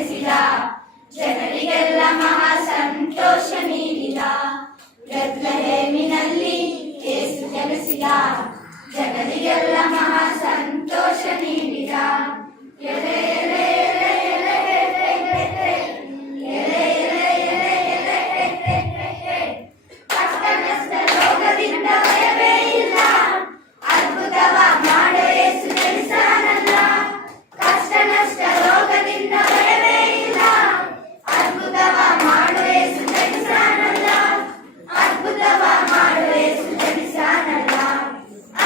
ಜನಿಸಿದ, ಜನರಿಗೆಲ್ಲ ಮಹಾ ಸಂತೋಷ ನೀಡಿದ. ಬೆತ್ಲೆಹೇಮಿನಲ್ಲಿ ಯೇಸು ಜನಿಸಿದ, ಜನರಿಗೆಲ್ಲ ಮಹಾ ಸಂತೋಷ ನೀಡಿದ. ಎಲೆ ಎಲೆ ಎಲೆ ಎಲೆ ಎಲೆ ಎಲೆ ಎಲೆ ಎಲೆ ಎಲೆ ಎಲೆ ಎಲೆ. ಕಷ್ಟ ನಷ್ಟ ರೋಗದಿಂದ ಭಯವೇ ಇಲ್ಲ, ಅದ್ಭುತವ ಮಾಡೋ ಯೇಸು ಜನಿಸಾನಲ್ಲ. ಕಷ್ಟ ನಷ್ಟ ರೋಗದಿಂದ ಭಯವೇ ಇಲ್ಲ, ಅದ್ಭುತವ ಮಾಡೋ ಯೇಸು ಜನಿಸಾನಲ್ಲ. ಅದ್ಭುತವ ಮಾಡೋ ಯೇಸು ಜನಿಸಾನಲ್ಲ.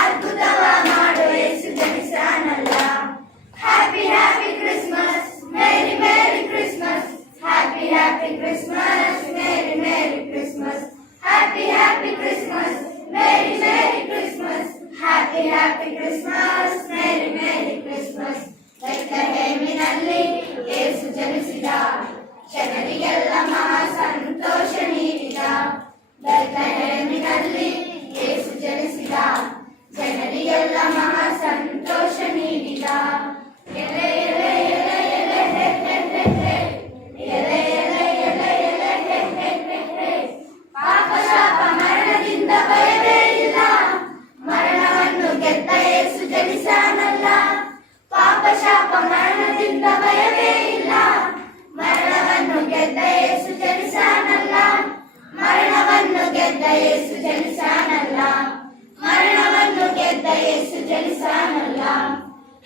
ಅದ್ಭುತವ ಮಾಡೋ ಯೇಸು ಜನಿಸಾನಲ್ಲ. Happy happy Christmas, merry merry Christmas. Happy happy Christmas, merry merry Christmas. Happy happy Christmas, merry merry Christmas. Happy happy Christmas, merry merry Christmas. ಬೆತ್ಲೆಹೇಮಿನಲ್ಲಿ ಯೇಸು ಜನಿಸಿದ, ಜನರಿಗೆಲ್ಲ ಮಹಾ ಸಂತೋಷ ನೀಡಿದ. ಬೆತ್ಲೆಹೇಮಿನಲ್ಲಿ ಯೇಸು ಜನಿಸಿದ, ಜನರಿಗೆಲ್ಲ ಮಹಾ ಸಂತೋಷ ನೀಡಿದ. ಎಲೆ ಎಲೆ ಎಲೆ ಎಲೆ ಎಲೆ ಎಲೆ ಎಲೆ ಎಲೆ ಎಲೆ ಎಲೆ ಎಲೆ ಎಲೆ. ಪಾಪ ಶಾಪ ಮರಣದಿಂದ ಭಯವೇ ಇಲ್ಲ, ಮರಣವನ್ನು ಗೆದ್ದ ಯೇಸು ಜನಿಸಾನಲ್ಲ. ಪಾಪ ಶಾಪ ಮರಣದಿಂದ ಭಯವೇ ಇಲ್ಲ, ಮರಣವನ್ನು ಗೆದ್ದ ಯೇಸು ಜನಿಸಾನಲ್ಲ. ಮರಣವನ್ನು ಗೆದ್ದ ಯೇಸು ಜನಿಸಾನಲ್ಲ. ಮರಣವನ್ನು ಗೆದ್ದ ಯೇಸು ಜನಿಸಾನಲ್ಲ.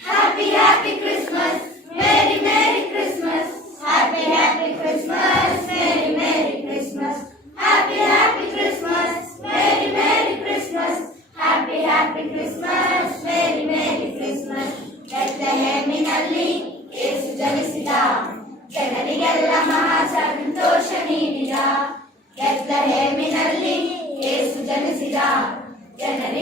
Happy happy Christmas, merry merry Christmas. Happy happy Christmas, merry merry Christmas. Happy happy Christmas, merry merry Christmas. Happy happy Christmas, merry merry Christmas. ಬೆತ್ಲೆಹೇಮಿನಲ್ಲಿ ಯೇಸು ಜನಿಸಿದ, ಜನರಿಗೆಲ್ಲ ಮಹಾ ಸಂತೋಷ ನೀಡಿದ. ಬೆತ್ಲೆಹೇಮಿನಲ್ಲಿ ಯೇಸು ಜನಿಸಿದ, ಜನರಿಗೆ